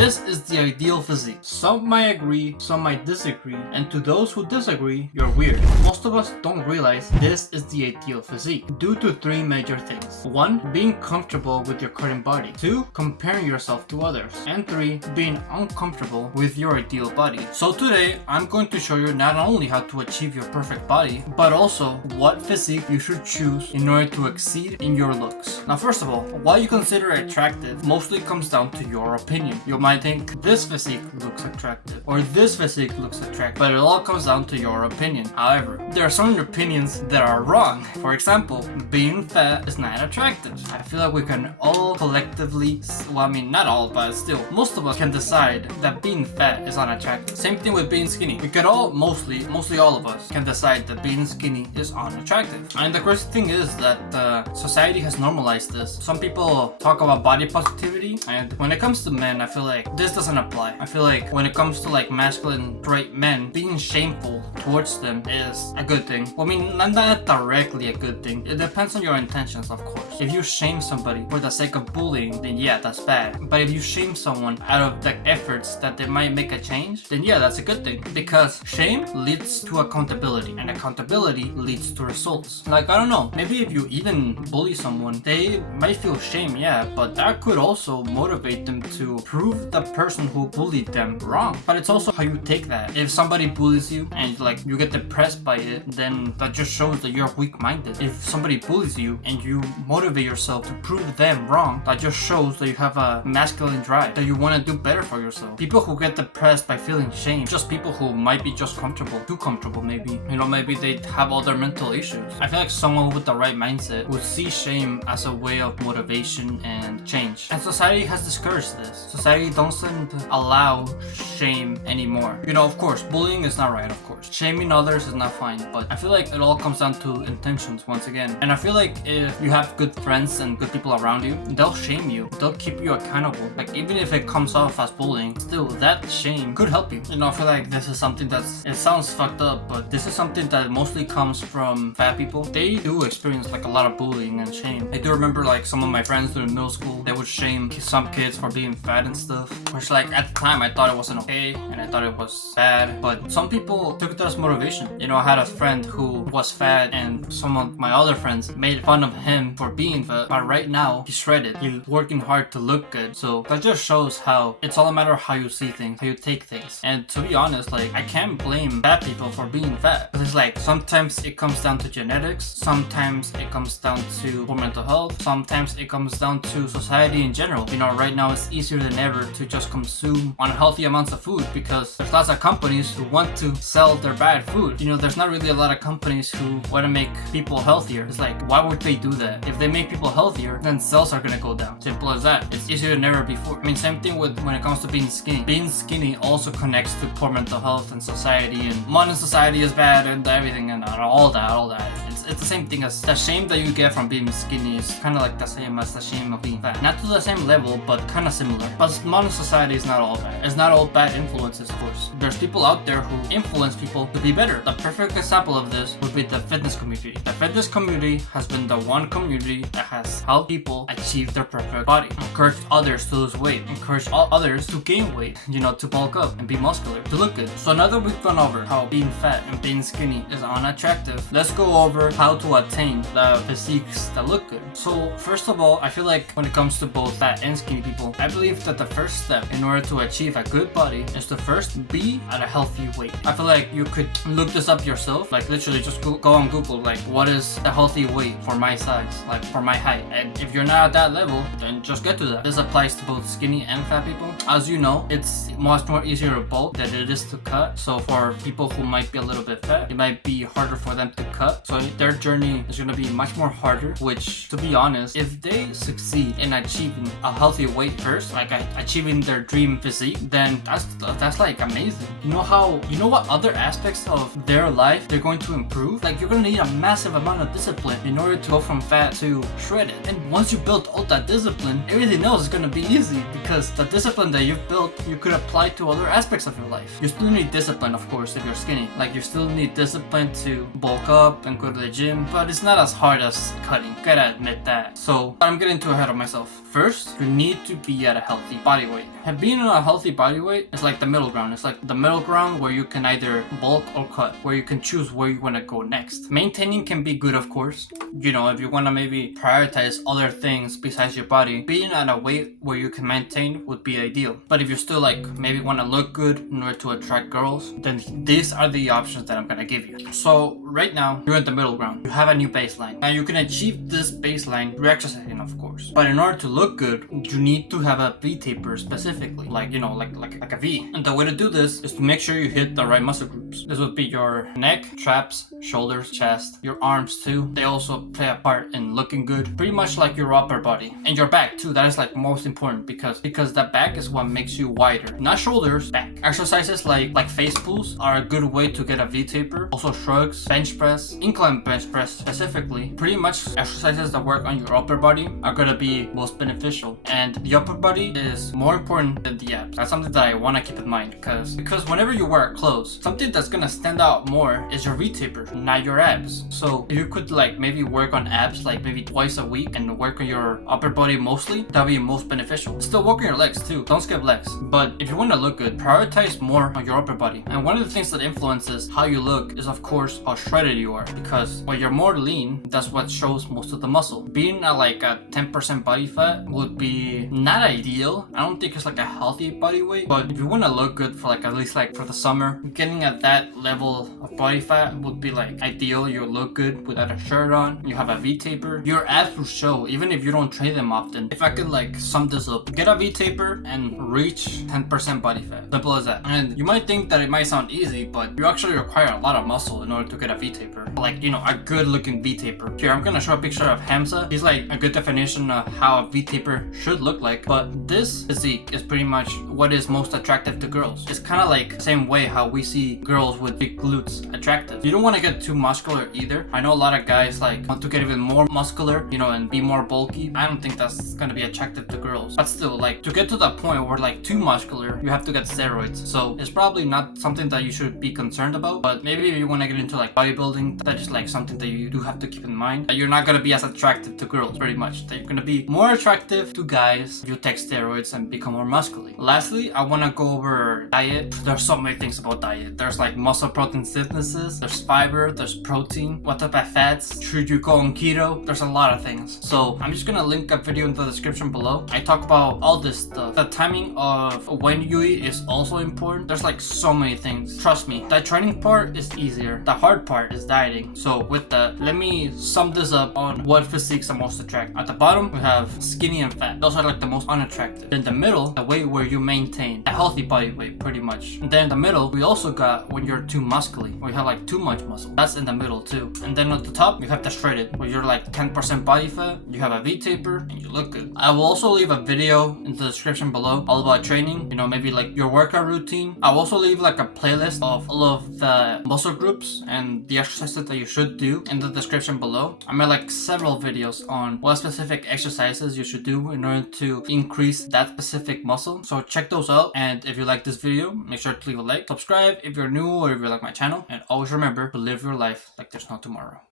This is the ideal physique. Some might agree, some might disagree, and to those who disagree, you're weird. Most of us don't realize this is the ideal physique due to three major things. 1. Being comfortable with your current body. 2. Comparing yourself to others. And 3. Being uncomfortable with your ideal body. So today, I'm going to show you not only how to achieve your perfect body, but also what physique you should choose in order to exceed in your looks. Now first of all, what you consider attractive mostly comes down to your opinion. You might think this physique looks attractive or this physique looks attractive, but it all comes down to your opinion. However, there are certain opinions that are wrong. For example, being fat is not attractive. I feel like we can all collectively, well, I mean not all, but still, most of us can decide that being fat is unattractive. Same thing with being skinny. We could all, mostly all of us can decide that being skinny is unattractive. And the crazy thing is that society has normalized this. Some people talk about body positivity, and when it comes to men, I feel like this doesn't apply. I feel like when it comes to like masculine straight men, being shameful towards them is a good thing. Well, I mean, not directly a good thing. It depends on your intentions, of course. If you shame somebody for the sake of bullying, then yeah, that's bad. But if you shame someone out of the efforts that they might make a change, then yeah, that's a good thing. Because shame leads to accountability, and accountability leads to results. Like, I don't know, maybe if you even bully someone, they might feel shame, yeah, but that could also motivate them to prove the person who bullied them wrong. But it's also how you take that. If somebody bullies you and like you get depressed by it, then that just shows that you're weak-minded. If somebody bullies you and you motivate yourself to prove them wrong, that just shows that you have a masculine drive, that you want to do better for yourself. People who get depressed by feeling shame, just people who might be just comfortable, too comfortable maybe. You know, maybe they have other mental issues. I feel like someone with the right mindset would see shame as a way of motivation and change. And society has discouraged this. Society doesn't allow shame anymore. You know, of course, bullying is not right, of course. Shaming others is not fine, but I feel like it all comes down to intentions once again. And I feel like if you have good friends and good people around you, they'll shame you. They'll keep you accountable. Like, even if it comes off as bullying, still, that shame could help you. You know, I feel like this is something it sounds fucked up, but this is something that mostly comes from fat people. They do experience like a lot of bullying and shame. I do remember like some of my friends during middle school, they would shame some kids for being fat and stuff, which like at the time I thought it wasn't okay and I thought it was bad, but some people took it as motivation. You know, I had a friend who was fat and some of my other friends made fun of him for being fat, but right now he's shredded. He's working hard to look good. So that just shows how it's all a matter of how you see things, how you take things. And to be honest, like, I can't blame fat people for being fat. It's like sometimes it comes down to genetics, sometimes it comes down to poor mental health, sometimes it comes down to society in general. You know, right now it's easier than ever to just consume unhealthy amounts of food because there's lots of companies who want to sell their bad food. You know, there's not really a lot of companies who want to make people healthier. It's like, why would they do that? If they make people healthier, then sales are gonna go down. Simple as that. It's easier than ever before. I mean, same thing with when it comes to being skinny. Being skinny also connects to poor mental health and society, and modern society is bad and everything and all that. It's the same thing as the shame that you get from being skinny is kind of like the same as the shame of being fat. Not to the same level, but kind of similar. But modern society is not all bad. It's not all bad influences, of course. There's people out there who influence people to be better. The perfect example of this would be the fitness community. The fitness community has been the one community that has helped people achieve their perfect body, encouraged others to lose weight, encouraged others to gain weight, you know, to bulk up and be muscular, to look good. So now that we've gone over how being fat and being skinny is unattractive, let's go over how to attain the physiques that look good. So first of all, I feel like when it comes to both fat and skinny people, I believe that the first step in order to achieve a good body is to first be at a healthy weight. I feel like you could look this up yourself, like literally just go on Google, like what is a healthy weight for my size, like for my height. And if you're not at that level, then just get to that. This applies to both skinny and fat people. As you know, it's much more easier to bulk than it is to cut. So for people who might be a little bit fat, it might be harder for them to cut. So their journey is going to be much more harder, which, to be honest, if they succeed in achieving a healthy weight first, like achieving their dream physique, then that's like amazing. You know what other aspects of their life they're going to improve? Like, you're going to need a massive amount of discipline in order to go from fat to shredded. And once you build all that discipline, everything else is going to be easy because the discipline that you've built, you could apply to other aspects of your life. You still need discipline, of course, if you're skinny. Like, you still need discipline to bulk up and go to the gym, but it's not as hard as cutting. Gotta admit that. So I'm getting too ahead of myself. First, you need to be at a healthy body weight. And being in a healthy body weight is like the middle ground. It's like the middle ground where you can either bulk or cut, where you can choose where you want to go next. Maintaining can be good, of course. You know, if you want to maybe prioritize other things besides your body, being at a weight where you can maintain would be ideal. But if you still like maybe want to look good in order to attract girls, then these are the options that I'm gonna give you. So right now, you're in the middle ground. You have a new baseline. Now you can achieve this baseline through exercising, of course. But in order to look good, you need to have a V taper specifically, like, you know, like a V. And the way to do this is to make sure you hit the right muscle groups. This would be your neck, traps, shoulders, chest, your arms too. They also play a part in looking good, pretty much like your upper body. And your back too. That is like most important because the back is what makes you wider. Not shoulders, back. Exercises like face pulls are a good way to get a V taper. Also shrugs, bench press, incline bench press specifically. Pretty much exercises that work on your upper body are gonna be most beneficial. And the upper body is more important than the abs. That's something that I want to keep in mind because whenever you wear clothes, something that's gonna stand out more is your V taper, not your abs. So if you could like maybe work on abs like maybe twice a week and work on your upper body mostly, that'd be most beneficial. Still work on your legs too. Don't skip legs. But if you want to look good, prioritize more on your upper body. And one of the things that influences how you look is of course how shredded you are, because when you're more lean, that's what shows most of the muscle. Being at like a 10% body fat would be not ideal. I don't think it's like a healthy body weight, but if you want to look good for like at least like for the summer, getting at that level of body fat would be like ideal. You look good without a shirt on, you have a V taper, your abs will show even if you don't train them often. If I could like sum this up, get a V taper and reach 10% body fat. Simple as that. And you might think that it might sound easy, but you actually require a lot of muscle in order to get a V taper. Like, you know, a good looking V taper. Here, I'm gonna show a picture of Hamza. He's like a good definition of how a V taper should look like. But this physique is pretty much what is most attractive to girls. It's kind of like the same way how we see girls with big glutes attractive. You don't want to get too muscular either. I know a lot of guys like want to get even more muscular, you know, and be more bulky. I don't think that's gonna be attractive to girls. But still, like to get to that point where like too muscular, you have to get steroids. So it's probably not something that you should be concerned about. But maybe if you want to get into like bodybuilding, that is like something that you do have to keep in mind. That you're not gonna be as attractive to girls, pretty much. That you're gonna be more attractive to guys if you take steroids and become more muscular. Lastly, I want to go over diet. There's so many things about diet. There's like muscle protein synthesis, there's fiber, there's protein, what type of fats, should you go on keto? There's a lot of things. So I'm just gonna link a video in the description below. I talk about all this stuff. The timing of when you eat is also important. There's like so many things. Trust me, the training part is easier. The hard part is dieting. So with that, let me sum this up on what physiques are most attractive. At the bottom, we have skinny and fat. Those are like the most unattractive. In the middle, the weight where you maintain a healthy body weight, pretty much. And then in the middle, we also got when you're too muscly, where you have like too much muscle. That's in the middle too. And then at the top, you have the shredded, where you're like 10% body fat, you have a V taper, and you look good. I will also leave a video in the description below all about training, you know, maybe like your workout routine. I'll also leave like a playlist of all of the muscle groups and the exercises that you should do in the description below. I made like several videos on what specific exercises you should do in order to increase that specific muscle. So check those out. And if you like this video, make sure to leave a like, subscribe if you're new or if you like my channel, and always remember to live your life like there's no tomorrow.